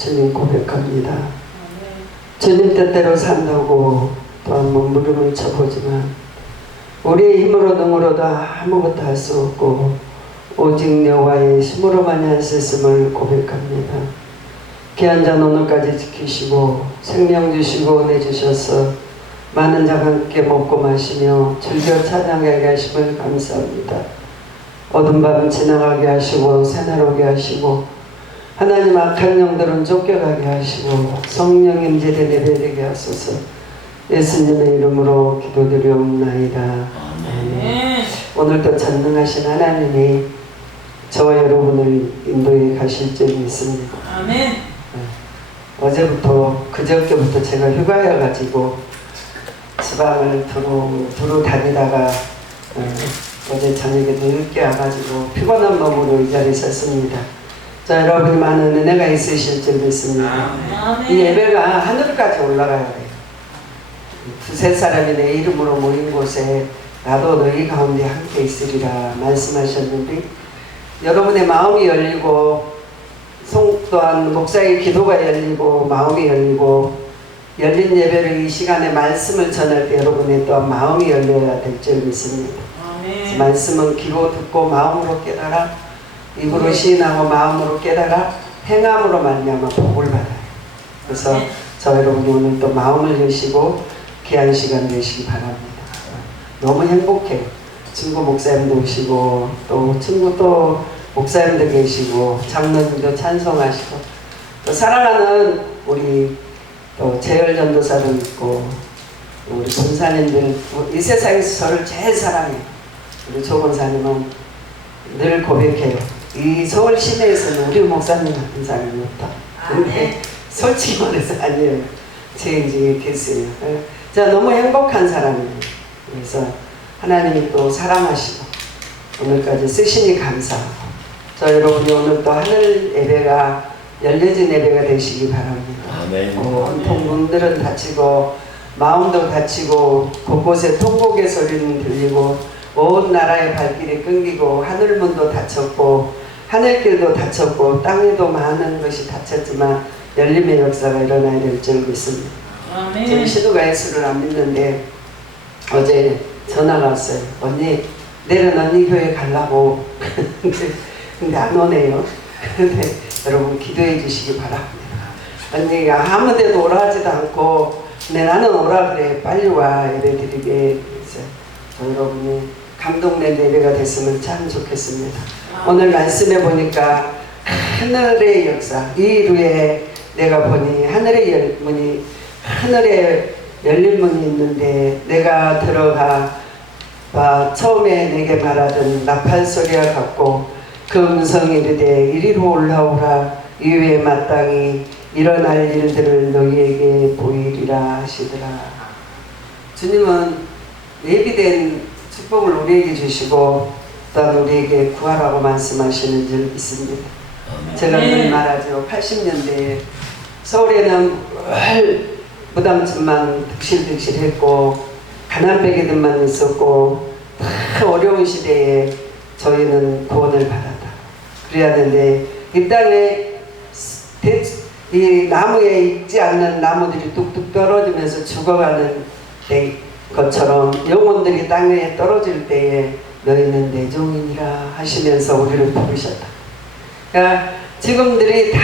주님 고백합니다. 주님 뜻대로 산다고 또한 몸부림을 쳐보지만 우리의 힘으로 능으로도 아무것도 할 수 없고 오직 여호와의 힘으로만이 할 수 있음을 고백합니다. 귀한 잔 오늘까지 지키시고 생명 주시고 은혜 주셔서 많은 자가 함께 먹고 마시며 즐겨 찬양하게 하심을 감사합니다. 어둠 밤 지나가게 하시고 새날 오게 하시고 하나님 악한 영들은 쫓겨가게 하시고 성령 임재된 예배되게 하소서. 예수님의 이름으로 기도드리옵나이다. 아멘. 오늘도 전능하신 하나님이 저와 여러분을 인도해 가실 줄이 있습니다. 아멘. 어제부터 그저께부터 제가 휴가여가지고 지방을 두루 다니다가 어제 저녁에 늦게 와가지고 피곤한 몸으로 이 자리에 섰습니다. 자, 여러분이 많은 은혜가 있으실 줄 믿습니다. 아멘. 이 예배가 하늘까지 올라가야 돼요. 두세 사람이 내 이름으로 모인 곳에 나도 너희 가운데 함께 있으리라 말씀하셨는데 여러분의 마음이 열리고 또한 목사의 기도가 열리고 마음이 열리고 열린 예배를 이 시간에 말씀을 전할 때 여러분의 또한 마음이 열려야 될 줄 믿습니다. 아멘. 말씀은 귀로 듣고 마음으로 깨달아 입으로 시인하고 마음으로 깨달아 행함으로 말미암아 복을 받아요. 그래서 저 여러분이 오늘 또 마음을 여시고 귀한 시간 되시기 바랍니다. 너무 행복해요. 친구 목사님도 오시고 또 친구 또 목사님도 계시고 장로님도 찬송하시고 또 사랑하는 우리 또 재열 전도사도 있고 우리 권사님들 이 세상에서 저를 제일 사랑해요. 우리 조 권사님은 늘 고백해요. 이 서울 시내에서는 우리 목사님 같은 사람이 없다. 근데 솔직히 말해서 아니에요. 제 인생에 계세요. 제가 너무 행복한 사람이에요. 그래서 하나님이 또 사랑하시고 오늘까지 쓰시니 감사하고 저 여러분이 오늘 또 하늘 예배가 열려진 예배가 되시기 바랍니다. 온통 문들은 닫히고 마음도 닫히고 곳곳에 통곡의 소리는 들리고 온 나라의 발길이 끊기고 하늘문도 닫혔고 하늘길도 닫혔고 땅에도 많은 것이 닫혔지만 열림의 역사가 일어나야 될 줄 믿습니다. 저는 시도가 예수를 안 믿는데 어제 전화가 왔어요. 언니 내일은 언니 교회 가려고 근데 안 오네요. 근데 여러분 기도해 주시기 바랍니다. 언니가 아무 데도 오라 하지도 않고 근데 나는 오라 그래 빨리 와 예배 드리게 그래서 여러분이 감동된 예배가 됐으면 참 좋겠습니다. 오늘 말씀해 보니까 하늘의 역사 이 이루에 내가 보니 하늘의 문이 하늘에 열린 문이 있는데 내가 들어가 처음에 내게 말하던 나팔 소리와 같고 그 음성이 이르되 이리로 올라오라 이후에 마땅히 일어날 일들을 너희에게 보이리라 하시더라. 주님은 예비된 축복을 우리에게 주시고 또한 우리에게 구하라고 말씀하시는 줄 믿습니다. 제가 늘 말하죠. 80년대에 서울에는 무당집만 득실득실했고 가난뱅이들만 있었고 다 어려운 시대에 저희는 구원을 받았다. 그래야 되는데 이 땅에 이 나무에 있지 않는 나무들이 뚝뚝 떨어지면서 죽어가는 것처럼 영혼들이 땅에 떨어질 때에 너희는 내 종이니라 하시면서 우리를 부르셨다. 그러니까 지금들이 다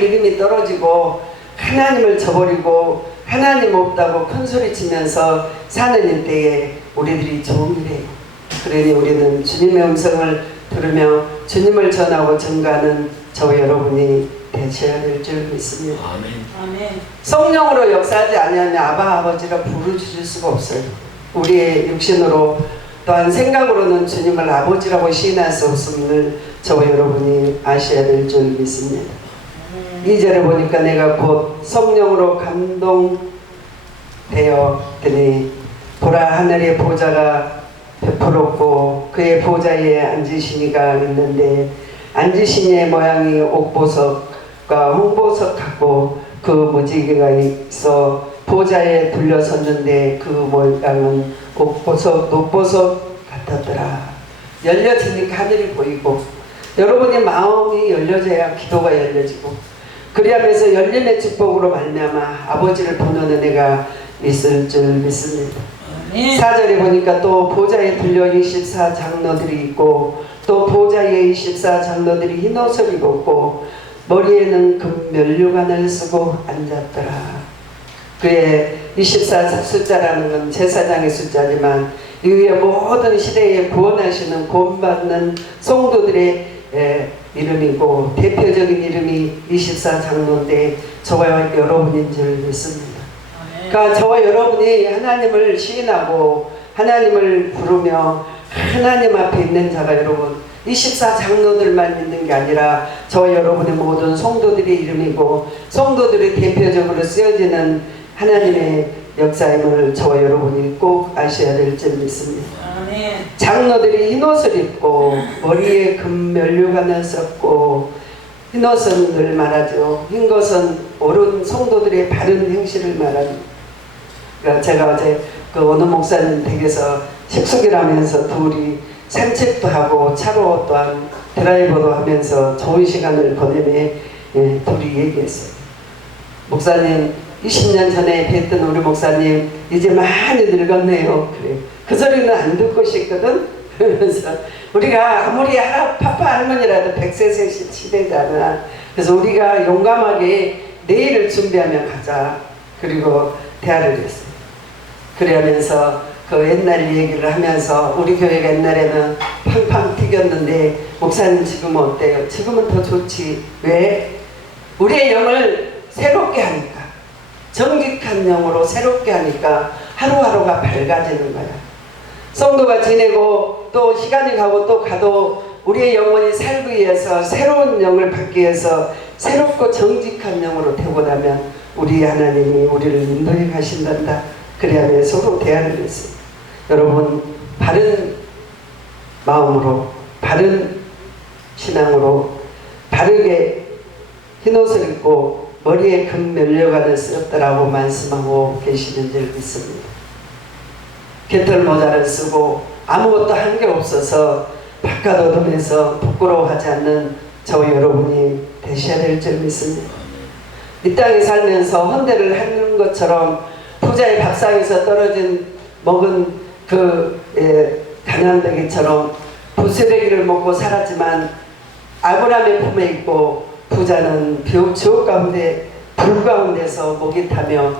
믿음이 떨어지고 하나님을 저버리고 하나님 없다고 큰소리 치면서 사는 이때에 우리들이 종이래요. 그러니 우리는 주님의 음성을 들으며 주님을 전하고 증가하는 저와 여러분이 되셔야 될 줄 믿습니다. 아멘. 성령으로 역사하지 아니하면 아바 아버지라 부르짖을 수가 없어요. 우리의 육신으로 또한 생각으로는 주님을 아버지라고 시인할 수 없음을 저와 여러분이 아셔야 될 줄 믿습니다. 2절에 보니까 내가 곧 성령으로 감동되었더니 보라 하늘의 보좌가 베풀었고 그의 보좌에 앉으시니가 있는데 앉으시니의 모양이 옥보석과 홍보석 같고 그 무지개가 있어 보좌에 둘러섰는데 그 모양은 옥보석 녹보석 같았더라. 열려지니까 하늘이 보이고 여러분의 마음이 열려져야 기도가 열려지고 그리하면서 열림의 축복으로 말미암아 아버지를 보는 은혜가 있을 줄 믿습니다. 4절에 보니까 또 보좌에 들려 24장로들이 있고 또 보좌에 24장로들이 흰 옷을 입었고 머리에는 금 면류관을 쓰고 앉았더라. 그의 24 숫자라는 건 제사장의 숫자지만 이후에 모든 시대에 구원하시는 구원받는 성도들의 이름이고 대표적인 이름이 24장로인데 저와 여러분인 줄 믿습니다. 그러니까 저와 여러분이 하나님을 시인하고 하나님을 부르며 하나님 앞에 있는 자가 여러분 24장로들만 있는 게 아니라 저와 여러분의 모든 성도들의 이름이고 성도들의 대표적으로 쓰여지는 하나님의 역사임을 저와 여러분이 꼭 아셔야 될 줄 믿습니다. 장로들이 흰옷을 입고 머리에 금 면류관을 썼고 흰옷은 늘 말하죠. 흰것은 옳은 성도들의 바른 행실을 말합니다. 그러니까 제가 어제 그 어느 목사님 댁에서 식숙이라면서 둘이 산책도 하고 차로 또한 드라이버도 하면서 좋은 시간을 보내며 둘이 얘기했어요. 목사님 20년 전에 뵀던 우리 목사님 이제 많이 늙었네요. 그래. 그 소리는 안 듣고 싶거든. 그러면서 우리가 아무리 파파 할머니라도 100세 시대잖아. 그래서 우리가 용감하게 내일을 준비하며 가자. 그리고 대화를 했어요. 그러면서 그 옛날 얘기를 하면서 우리 교회가 옛날에는 팡팡 튀겼는데 목사님 지금은 어때요? 지금은 더 좋지. 왜? 우리의 영을 새롭게 하니까 정직한 영으로 새롭게 하니까 하루하루가 밝아지는 거야. 성도가 지내고 또 시간이 가고 또 가도 우리의 영혼이 살기 위해서 새로운 영을 받기 위해서 새롭고 정직한 영으로 되고 나면 우리 하나님이 우리를 인도해 가신단다. 그래야 서로 대화를 했습니다. 여러분 바른 마음으로 바른 신앙으로 바르게 흰옷을 입고 머리에 금 면류관을 쓰였더라고 말씀하고 계시는 줄 믿습니다. 깃털 모자를 쓰고 아무것도 한 게 없어서 바깥 어둠에서 부끄러워하지 않는 저와 여러분이 되셔야 될 줄 믿습니다. 이 땅에 살면서 헌대를 하는 것처럼 부자의 밥상에서 떨어진 먹은 그 가난뱅이처럼 부스레기를 먹고 살았지만 아브라함의 품에 있고 부자는 지옥 가운데 불 가운데서 목이 타며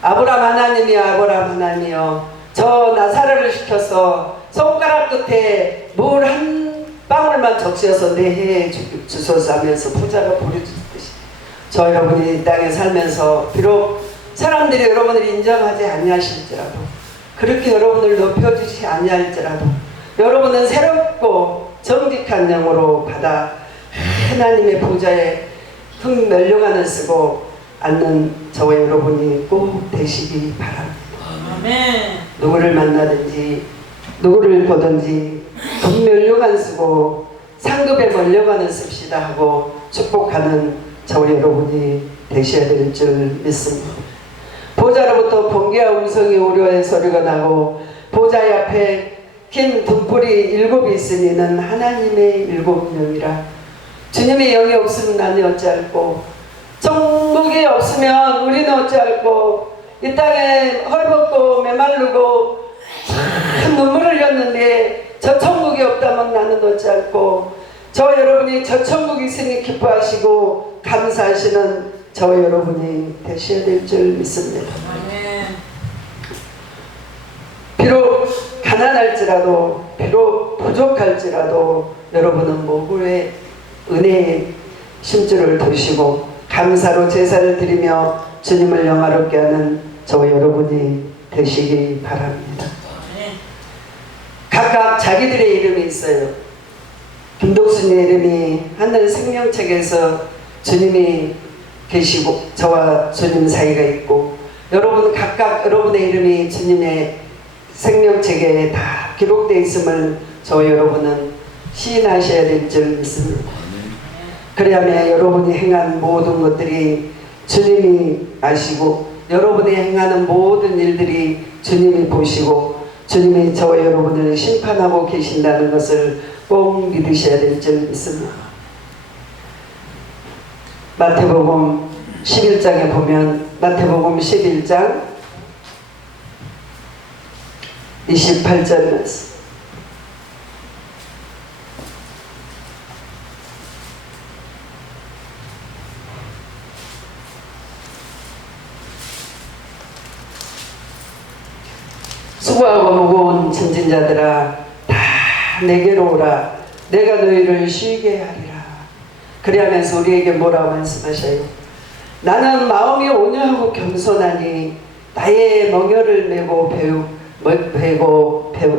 아브라함 하나님이여 저 나사렛을 시켜서 손가락 끝에 물 한 방울만 적셔서 내 해에 주소서 하면서 부자가 부르짖듯이 저 여러분이 이 땅에 살면서 비록 사람들이 여러분을 인정하지 아니하실지라도 그렇게 여러분을 높여주지 아니할지라도 여러분은 새롭고 정직한 영으로 받아 하나님의 보좌에 흙 면류관을 쓰고 앉는 저와 여러분이 꼭 되시기 바랍니다. 아멘. 누구를 만나든지 누구를 보든지 금 면류관 쓰고 상급의 면류관을 씁시다 하고 축복하는 저와 여러분이 되셔야 될 줄 믿습니다. 보좌로부터 번개와 음성이 우려의 소리가 나고 보좌 앞에 긴 등불이 7이 있으니는 하나님의 7명이라. 주님의 영이 없으면 나는 어찌할꼬 천국이 없으면 우리는 어찌할꼬 이 땅에 헐벗고 메마르고 참 눈물을 흘렸는데 저 천국이 없다면 나는 어찌할꼬. 저와 여러분이 저 천국이 있으니 기뻐하시고 감사하시는 저와 여러분이 되셔야 될 줄 믿습니다. 비록 가난할지라도 비록 부족할지라도 여러분은 모국의 은혜의 심줄을 두시고 감사로 제사를 드리며 주님을 영화롭게 하는 저와 여러분이 되시기 바랍니다. 각각 자기들의 이름이 있어요. 김독순의 이름이 하늘 생명책에서 주님이 계시고 저와 주님 사이가 있고 여러분 각각 여러분의 이름이 주님의 생명책에 다 기록되어 있음을 저와 여러분은 시인하셔야 될 줄 믿습니다. 그래야만 여러분이 행한 모든 것들이 주님이 아시고 여러분이 행하는 모든 일들이 주님이 보시고 주님이 저와 여러분을 심판하고 계신다는 것을 꼭 믿으셔야 될 줄 믿습니다. 마태복음 11장에 보면 마태복음 11장 28절 말씀. 수고하고 무거운 짐진 자들아 다 내게로 오라. 내가 너희를 쉬게 하리라. 그리하면서 우리에게 뭐라고 말씀하셔요? 나는 마음이 온유하고 겸손하니 나의 멍에를 메고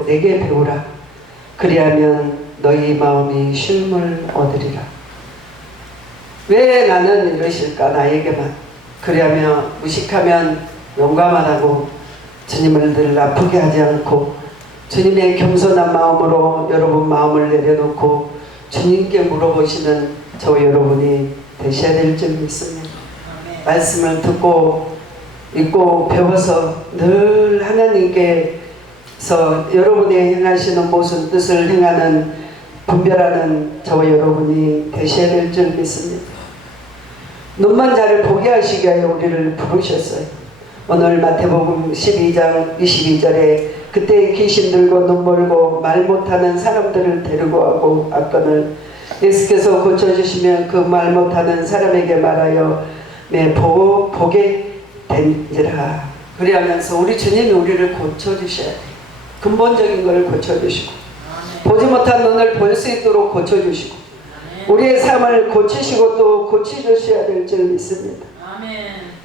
내게 배우라. 그리하면 너희 마음이 쉼을 얻으리라. 왜 나는 이러실까 나에게만. 그리하면 무식하면 용감만 하고 주님을 늘 아프게 하지 않고 주님의 겸손한 마음으로 여러분 마음을 내려놓고 주님께 물어보시는 저 여러분이 되셔야 될 줄 믿습니다. 말씀을 듣고 읽고 배워서 늘 하나님께서 여러분이 행하시는 모든 뜻을 행하는 분별하는 저와 여러분이 되셔야 될 줄 믿습니다. 눈만 자를 보게 하시기 위하여 우리를 부르셨어요. 오늘 마태복음 12장 22절에 그때 귀신 들고 눈 멀고 말 못하는 사람들을 데리고 가고 앞건을 예수께서 고쳐주시면 그 말 못하는 사람에게 말하여 보게 된지라. 그리하면서 우리 주님이 우리를 고쳐주셔야 돼요. 근본적인 것을 고쳐주시고 보지 못한 눈을 볼 수 있도록 고쳐주시고 우리의 삶을 고치시고 또 고쳐주셔야 될 줄 믿습니다.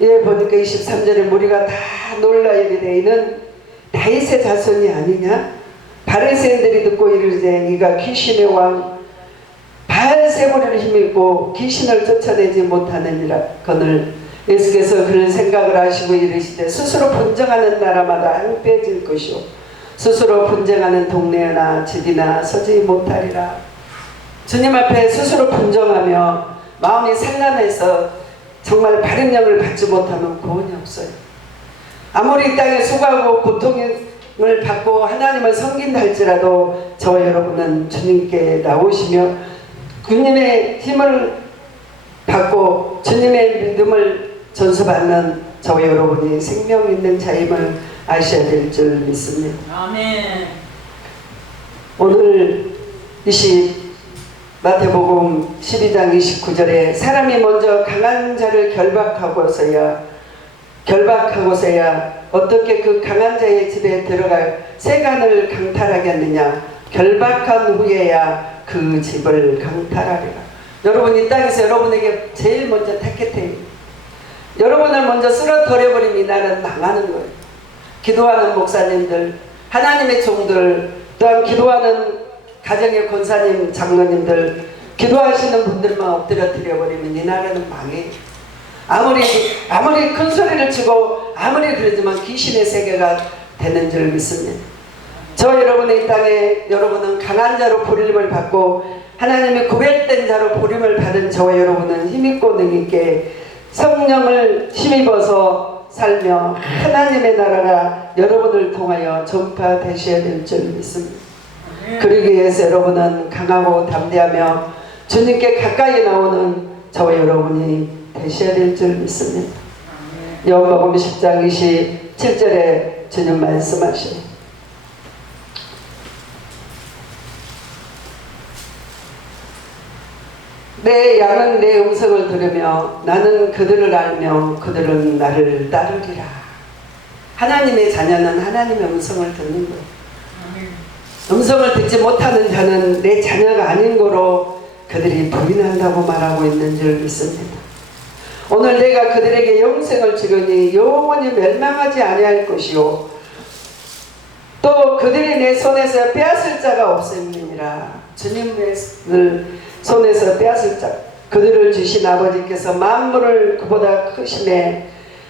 예, 보니까 23절에 무리가 다 놀라 이르되 이는 다윗의 자손이 아니냐? 바리새인들이 듣고 이르되 이가 귀신의 왕 바알세불을 힘입고 귀신을 쫓아내지 못하느니라. 그늘 예수께서 그런 생각을 하시고 이르시되 스스로 분쟁하는 나라마다 항폐해질 것이요 스스로 분쟁하는 동네나 집이나 서지 못하리라. 주님 앞에 스스로 분쟁하며 마음이 산란해서 정말 바른 영을 받지 못하면 구원이 없어요. 아무리 이 땅에 수고하고 고통을 받고 하나님을 섬긴다 할지라도 저와 여러분은 주님께 나오시며 주님의 힘을 받고 주님의 믿음을 전수받는 저와 여러분이 생명 있는 자임을 아셔야 될 줄 믿습니다. 아멘. 오늘 마태복음 12장 29절에 사람이 먼저 강한 자를 결박하고서야 어떻게 그 강한 자의 집에 들어갈 세간을 강탈하겠느냐. 결박한 후에야 그 집을 강탈하리라. 여러분 이 땅에서 여러분에게 제일 먼저 타겟팅입니다. 여러분을 먼저 쓰러뜨려버리면 이 나라는 망하는 거예요. 기도하는 목사님들, 하나님의 종들, 또한 기도하는 가정의 권사님, 장로님들, 기도하시는 분들만 엎드려 드려버리면 이 나라는 망해요. 아무리 큰 소리를 치고 아무리 그러지만 귀신의 세계가 되는 줄 믿습니다. 저 여러분의 이 땅에 여러분은 강한 자로 부름을 받고 하나님의 구별된 자로 부름을 받은 저와 여러분은 힘있고 능있게 성령을 힘입어서 살며 하나님의 나라가 여러분을 통하여 전파되셔야 될 줄 믿습니다. 그러기 위해서 여러분은 강하고 담대하며 주님께 가까이 나오는 저와 여러분이 되셔야 될 줄 믿습니다. 요한복음 10장 27절에 주님 말씀하시오. 내 양은 내 음성을 들으며 나는 그들을 알며 그들은 나를 따르리라. 하나님의 자녀는 하나님의 음성을 듣는 거예요. 음성을 듣지 못하는 자는 내 자녀가 아닌 거로 그들이 부인한다고 말하고 있는 줄 믿습니다. 오늘 내가 그들에게 영생을 주려니 영원히 멸망하지 아니할 것이요 또 그들이 내 손에서 빼앗을 자가 없음이니라. 주님의 손에서 빼앗을 자, 그들을 주신 아버지께서 만물을 그보다 크심에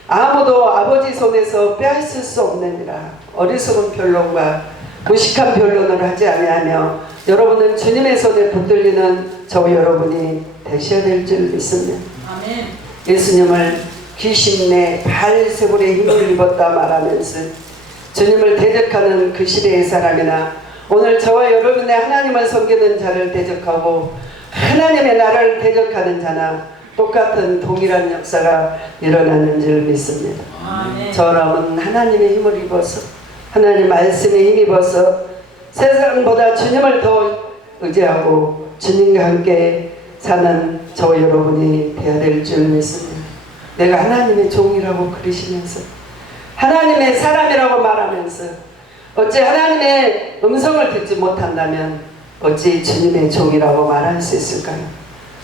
아무도 아버지 손에서 빼앗을 수 없느니라. 어리석은 변론과 무식한 변론을 하지 아니하며 여러분은 주님의 손에 붙들리는 저와 여러분이 되셔야 될 줄 믿습니다. 아멘. 예수님을 귀신의 바알세불의 힘을 입었다 말하면서 주님을 대적하는 그 시대의 사람이나 오늘 저와 여러분의 하나님을 섬기는 자를 대적하고 하나님의 나라를 대적하는 자나 똑같은 동일한 역사가 일어나는 줄 믿습니다. 저는 하나님의 힘을 입어서 하나님 말씀에 힘입어서 세상보다 주님을 더 의지하고 주님과 함께 사는 저와 여러분이 되어야 될 줄 믿습니다. 내가 하나님의 종이라고 그러시면서 하나님의 사람이라고 말하면서 어찌 하나님의 음성을 듣지 못한다면 어찌 주님의 종이라고 말할 수 있을까요?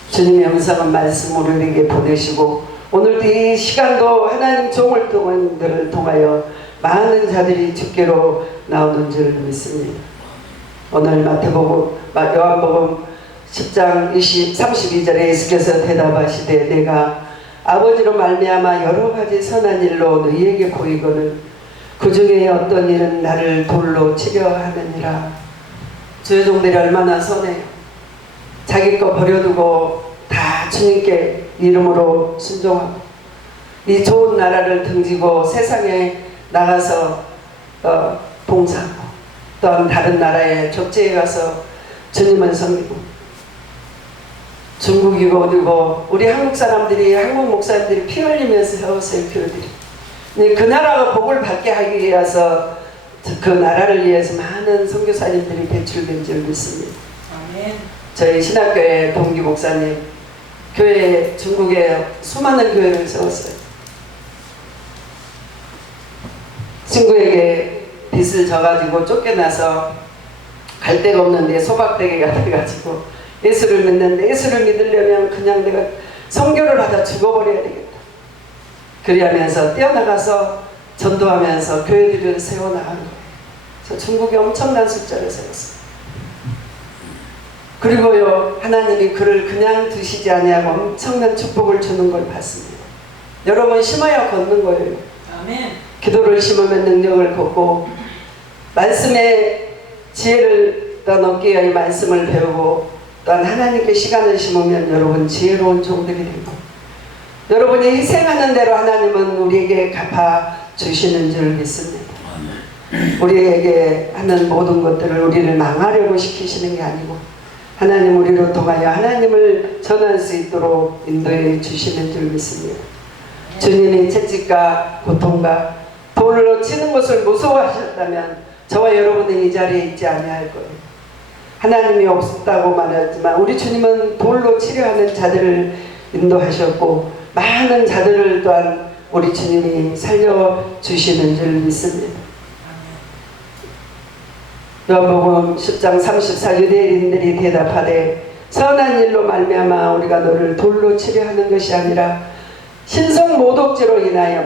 주님의 음성은 말씀을 우리에게 보내시고 오늘도 이 시간도 하나님 종을 통하여 많은 자들이 주께로 나오는 줄 믿습니다. 오늘 요한복음 10장 32절에 예수께서 대답하시되 내가 아버지로 말미암아 여러 가지 선한 일로 너희에게 보이거늘 그 중에 어떤 일은 나를 돌로 치려 하느니라. 주의 종들이 얼마나 선해요. 자기 거 버려두고 다 주님께 이름으로 순종하고 이 좋은 나라를 등지고 세상에 나가서 봉사하고 또한 다른 나라에 족제에 가서 주님을 섬기고 중국이고 어디고 우리 한국 사람들이 한국 목사님들이 피 흘리면서 세웠어요. 교회들이. 그 나라가 복을 받게 하기 위해서 그 나라를 위해서 많은 선교사님들이 배출된 줄 믿습니다. 아멘. 저희 신학교의 동기 목사님 교회 중국에 수많은 교회를 세웠어요. 친구에게 빚을 져가지고 쫓겨나서 갈 데가 없는데 소박대기가 돼가지고 예수를 믿는데 예수를 믿으려면 그냥 내가 선교를 하다 죽어버려야 되겠다. 그리하면서 뛰어나가서 전도하면서 교회들을 세워나간 거예요. 그래서 중국에 엄청난 숫자를 세웠어요. 그리고요 하나님이 그를 그냥 두시지 아니하고 엄청난 축복을 주는 걸 봤습니다. 여러분 심어야 걷는 거예요. 아멘. 기도를 심으면 능력을 걷고 말씀의 지혜를 또한 얻기 위하여 말씀을 배우고 또한 하나님께 시간을 심으면 여러분 지혜로운 종들이 되고 여러분이 희생하는 대로 하나님은 우리에게 갚아 주시는 줄 믿습니다. 우리에게 하는 모든 것들을 우리를 망하려고 시키시는 게 아니고 하나님 우리로 통하여 하나님을 전할 수 있도록 인도해 주시는 줄 믿습니다. 주님이 채찍과 고통과 돌로 치는 것을 무서워하셨다면 저와 여러분은 이 자리에 있지 아니할 거예요. 하나님이 없다고 말하지만 우리 주님은 돌로 치려 하는 자들을 인도하셨고 많은 자들을 또한 우리 주님이 살려주시는 줄 믿습니다. 요한복음 10장 34 유대인들이 대답하되 선한 일로 말미암아 우리가 너를 돌로 치려 하는 것이 아니라 신성 모독죄로 인하여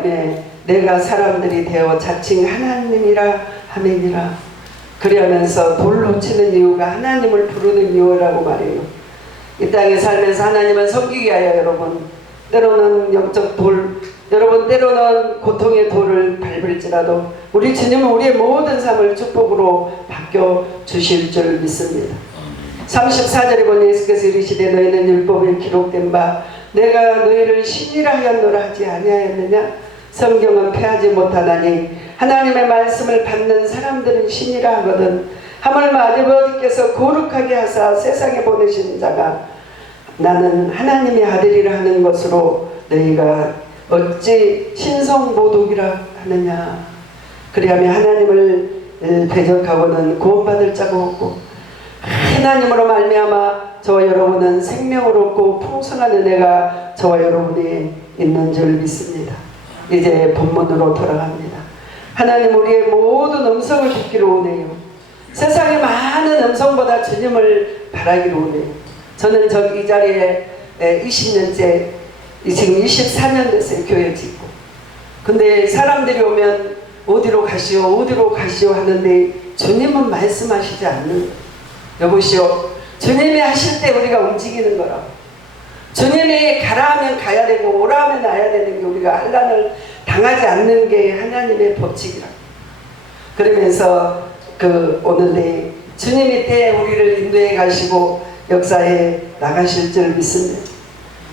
내가 사람들이 되어 자칭 하나님이라 하매니라. 그리하면서 돌로 치는 이유가 하나님을 부르는 이유라고 말해요. 이 땅에 살면서 하나님을 섬기기 위하여 여러분 때로는 영적 돌 여러분 때로는 고통의 돌을 밟을지라도 우리 주님은 우리의 모든 삶을 축복으로 바뀌어 주실 줄 믿습니다. 34절에 보니 예수께서 이르시되 너희는 율법에 기록된 바 내가 너희를 신이라 하였노라 하지 아니하였느냐. 성경은 패하지 못하나니 하나님의 말씀을 받는 사람들은 신이라 하거든. 하물며 아버지께서 거룩하게 하사 세상에 보내신 자가 나는 하나님의 아들이라 하는 것으로 너희가 어찌 신성모독이라 하느냐. 그리하면 하나님을 대적하고는 구원받을 자가 없고 하나님으로 말미암아 저와 여러분은 생명을 얻고 풍성한 은혜가 저와 여러분이 있는 줄 믿습니다. 이제 본문으로 돌아갑니다. 하나님 우리의 모든 음성을 듣기로 오네요. 세상의 많은 음성보다 주님을 바라기로 오네요. 저는 이 자리에 20년째 지금 24년 됐어요. 교회 짓고. 근데 사람들이 오면 어디로 가시오 하는데 주님은 말씀하시지 않는 거예요. 여보시오, 주님이 하실 때 우리가 움직이는 거라고. 주님이 가라 하면 가야 되고 오라 하면 와야 되는 게 우리가 환난을 당하지 않는 게 하나님의 법칙이라고. 그러면서 오는데 주님이 때 우리를 인도해 가시고 역사에 나가실 줄 믿습니다.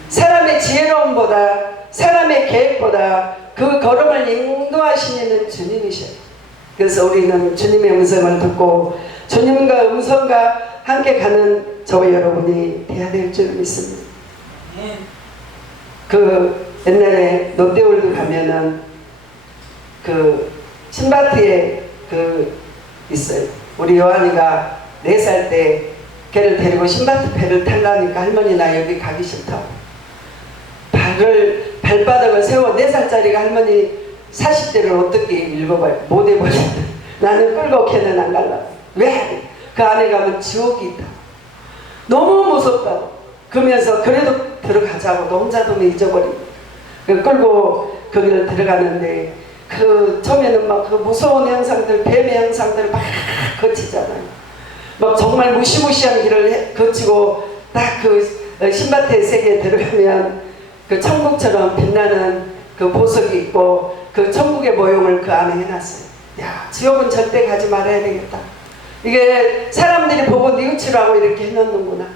사람의 지혜로움보다 사람의 계획보다 그 걸음을 인도하시는 주님이셔요. 그래서 우리는 주님의 음성을 듣고 주님과 음성과 함께 가는 저와 여러분이 되어야 될 줄 믿습니다. 그 옛날에 롯데월드 가면은 그 신바트에 그 있어요. 우리 요한이가 4살 때 걔를 데리고 신바트 배를 타려니까 할머니 나 여기 가기 싫다고 발바닥을 세워 4살짜리가 할머니 40대를 어떻게 읽어봐요. 못 해버렸다. 나는 끌고 걔는 안 갈라고. 왜? 그 안에 가면 지옥이 있다. 너무 무섭다고. 그러면서 그래도 들어가자고. 너 혼자 두면 잊어버리고. 끌고 거기를 들어가는데 그 처음에는 막 그 무서운 형상들, 뱀의 형상들을 막 거치잖아요. 막 정말 무시무시한 길을 거치고 딱 그 신바트의 세계에 들어가면 그 천국처럼 빛나는 그 보석이 있고 그 천국의 모형을 그 안에 해놨어요. 야, 지옥은 절대 가지 말아야 되겠다. 이게 사람들이 보고 뉘우치라고 이렇게 해놓는구나.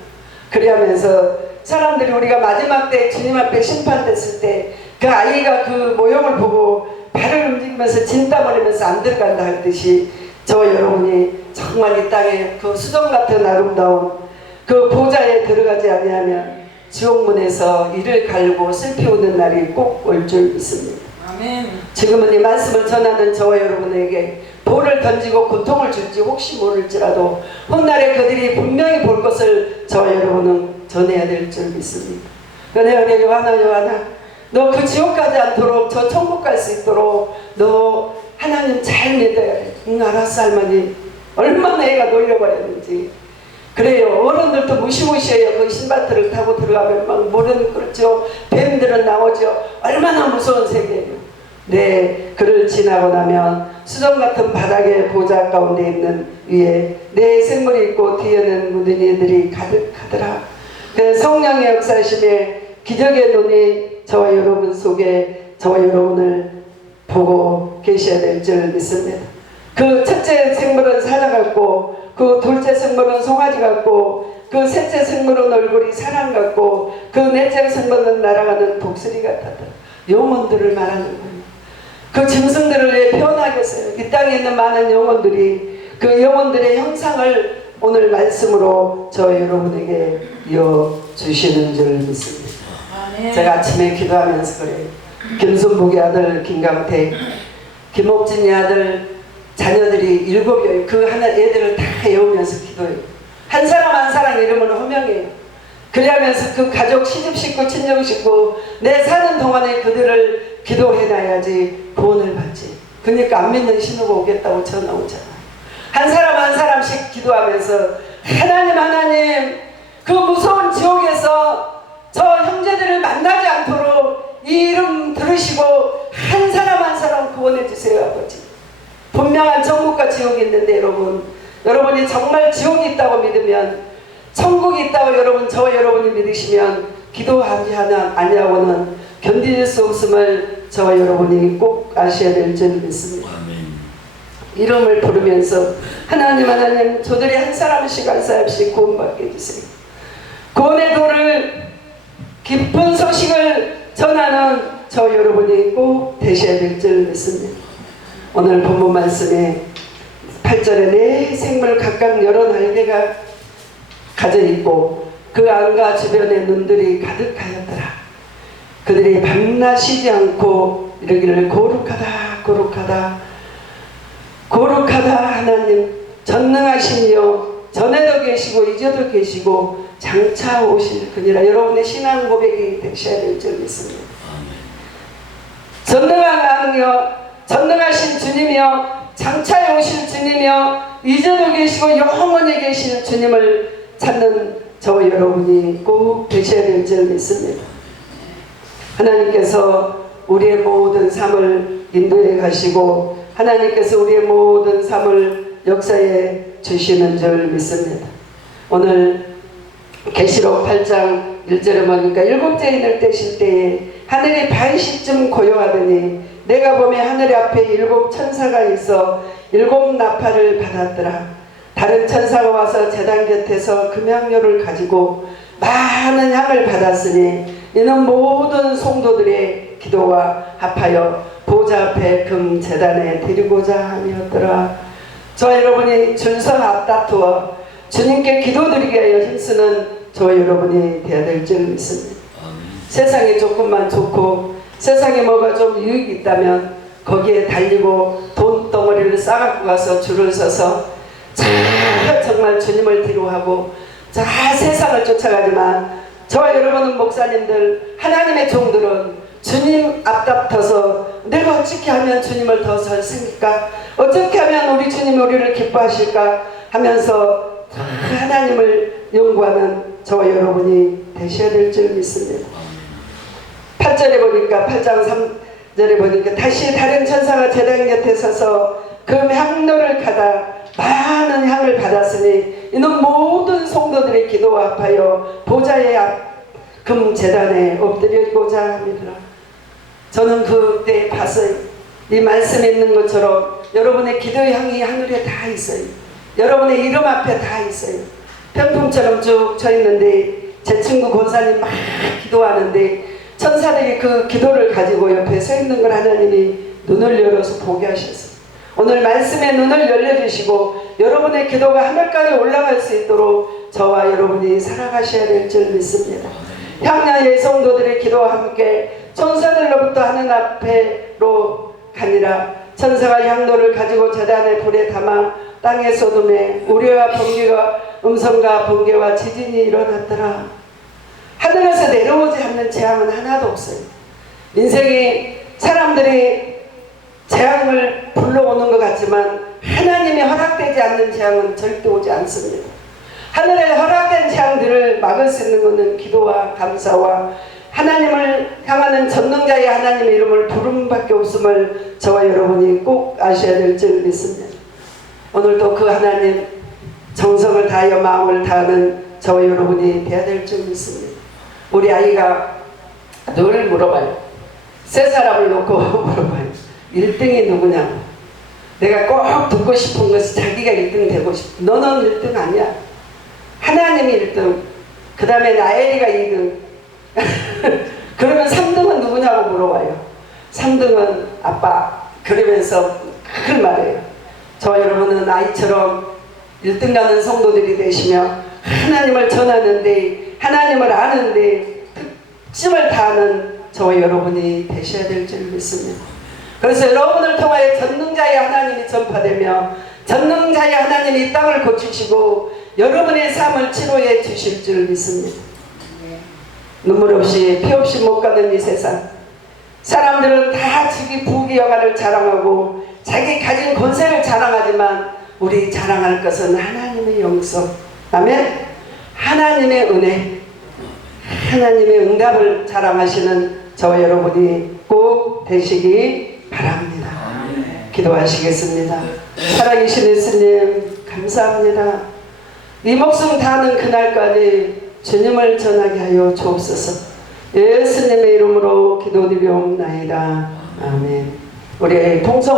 그러면서 사람들이 우리가 마지막 때 주님 앞에 심판됐을 때 그 아이가 그 모형을 보고 발을 움직이면서 진땀 흘리면서 안 들어간다 할 듯이 저 여러분이 정말 이 땅에 그 수정 같은 아름다운 그 보좌에 들어가지 아니하면 지옥문에서 이를 갈고 슬피 우는 날이 꼭 올 줄 믿습니다. 아멘. 지금은 이 말씀을 전하는 저와 여러분에게 돌을 던지고 고통을 줄지 혹시 모를지라도 훗날에 그들이 분명히 볼 것을 저와 여러분은 전해야 될 줄 믿습니다. 그런데 요한아 너 그 지옥 가지 않도록 저 천국 갈 수 있도록 너 하나님 잘 믿어야 돼. 응 알았어 할머니. 얼마나 애가 놀려버렸는지. 그래요. 어른들도 무시무시해요. 그 신바트를 타고 들어가면 막 모르는 그렇죠. 뱀들은 나오죠. 얼마나 무서운 세계예요. 네, 그를 지나고 나면 수정 같은 바닥의 보좌 가운데 있는 위에 내 생물이 있고 뒤에는 묻은 이들이 가득하더라. 그 성령의 역사심에 기적의 눈이 저와 여러분 속에 저와 여러분을 보고 계셔야 될 줄 믿습니다. 그 첫째 생물은 사자 같고 그 둘째 생물은 송아지 같고 그 셋째 생물은 얼굴이 사람 같고 그 넷째 생물은 날아가는 독수리 같았다. 영혼들을 말하는 거예요. 그 짐승들을 왜 표현하겠어요? 이 땅에 있는 많은 영혼들이 그 영혼들의 형상을 오늘 말씀으로 저 여러분에게 이어주시는 줄 믿습니다. 아멘. 제가 아침에 기도하면서 그래요. 김순복의 아들 김강태, 김옥진의 아들 자녀들이 7이에요. 그 하나 애들을 다 외우면서 기도해요. 한 사람 한 사람 이름은 호명해요. 그래야면서 그 가족 시집 식구 친정 식구 내 사는 동안에 그들을 기도해놔야지 구원을 받지. 그러니까 안 믿는 신우가 오겠다고 전화 오잖아요. 한 사람 한 사람씩 기도하면서 하나님 그 무서운 지옥에서 저 형제들을 만나지 않도록 이 이름 들으시고 한 사람 한 사람 구원해 주세요 아버지. 분명한 천국과 지옥이 있는데 여러분이 정말 지옥이 있다고 믿으면 천국이 있다고 저와 여러분이 믿으시면 기도하지 아니하고는 견딜 수 없음을 저와 여러분이 꼭 아셔야 될 줄 믿습니다. 이름을 부르면서 하나님 저들이 한 사람씩 구원받게 해주세요. 구원의 도를 깊은 소식을 전하는 저 여러분이 꼭 되셔야 될 줄 믿습니다. 오늘 본문 말씀에 8절에 내 생물 각각 여러 날개가 가져있고 그 안과 주변에 눈들이 가득하였더라. 그들이 밤낮 쉬지 않고 이르기를 거룩하다 하나님 전능하시며 전에도 계시고 이제도 계시고 장차 오실 그니라. 여러분의 신앙 고백이 되셔야 될 줄 믿습니다. 전능한 나는요 전능하신 주님이여 장차에 오실 주님이여 이제도 계시고 영원히 계실 주님을 찾는 저와 여러분이 꼭 되셔야 될 줄 믿습니다. 하나님께서 우리의 모든 삶을 인도해 가시고 하나님께서 우리의 모든 삶을 역사해 주시는 줄 믿습니다. 오늘 계시록 8장 1절에 보니까 7째 인을 떼실 때에 하늘이 반시쯤 고요하더니 내가 보매 하늘 앞에 7 천사가 있어 7 나팔을 받았더라. 다른 천사가 와서 제단 곁에서 금향료를 가지고 많은 향을 받았으니 이는 모든 성도들의 기도와 합하여 보좌 앞에 금 제단에 드리고자 함이었더라. 저 여러분이 줄서 앞다투어 주님께 기도드리게 하여 힘쓰는 저 여러분이 되어야 될 줄 믿습니다. 세상이 조금만 좋고 세상에 뭐가 좀 유익이 있다면 거기에 달리고 돈덩어리를 싸갖고 가서 줄을 서서 정말 주님을 뒤로하고 세상을 쫓아가지만 저와 여러분은 목사님들 하나님의 종들은 주님 앞다퉈서 내가 어떻게 하면 주님을 더 잘 섬길까, 어떻게 하면 우리 주님이 우리를 기뻐하실까 하면서 하나님을 연구하는 저와 여러분이 되셔야 될 줄 믿습니다. 8절에 보니까 8장 3절에 보니까 다시 다른 천사가 제단 곁에 서서 그 향로를 가다 많은 향을 받았으니 이는 모든 성도들의 기도와 합하여 보좌의 앞 금 제단에 엎드리고자 합니다. 저는 그때 봤어요. 이 말씀에 있는 것처럼 여러분의 기도의 향이 하늘에 다 있어요. 여러분의 이름 앞에 다 있어요. 편품처럼 쭉 쳐 있는데 제 친구 권사님 막 기도하는데 천사들이 그 기도를 가지고 옆에 서 있는 걸 하나님이 눈을 열어서 보게 하셨어요. 오늘 말씀에 눈을 열려주시고 여러분의 기도가 하늘까지 올라갈 수 있도록 저와 여러분이 살아가셔야 될 줄 믿습니다. 향야의 성도들의 기도와 함께 천사들로부터 하늘 앞에로 가니라. 천사가 향로를 가지고 제단의 불에 담아 땅에 쏟음에 우레와 번개와 음성과 번개와 지진이 일어났더라. 하늘에서 내려오지 않는 재앙은 하나도 없어요. 인생이 사람들이 재앙을 불러오는 것 같지만 하나님이 허락되지 않는 재앙은 절대 오지 않습니다. 하늘에 허락된 재앙들을 막을 수 있는 것은 기도와 감사와 하나님을 향하는 전능자의 하나님의 이름을 부름밖에 없음을 저와 여러분이 꼭 아셔야 될 줄 믿습니다. 오늘도 그 하나님 정성을 다하여 마음을 다하는 저와 여러분이 되어야 될 줄 믿습니다. 우리 아이가 늘 물어봐요. 세 사람을 놓고 물어봐요. 1등이 누구냐고. 내가 꼭 듣고 싶은 것이 자기가 1등 되고 싶어. 너는 1등 아니야. 하나님이 1등. 그 다음에 나엘이가 2등. 그러면 3등은 누구냐고 물어봐요. 3등은 아빠. 그러면서 그걸 말해요. 저 여러분은 아이처럼 1등 가는 성도들이 되시며 하나님을 전하는데 하나님을 아는데 특심을 다하는 저와 여러분이 되셔야 될 줄 믿습니다. 그래서 여러분을 통하여 전능자의 하나님이 전파되며 전능자의 하나님이 이 땅을 고치시고 여러분의 삶을 치료해 주실 줄 믿습니다. 눈물 없이 피 없이 못 가는 이 세상, 사람들은 다 자기 부귀 영화를 자랑하고 자기 가진 권세를 자랑하지만 우리 자랑할 것은 하나님의 영성, 아멘. 하나님의 은혜, 하나님의 응답을 자랑하시는 저와 여러분이 꼭 되시기 바랍니다. 기도하시겠습니다. 살아계신 예수님 감사합니다. 이 목숨 다하는 그날까지 주님을 전하게 하여 주옵소서. 예수님의 이름으로 기도드리옵나이다. 아멘. 우리 통성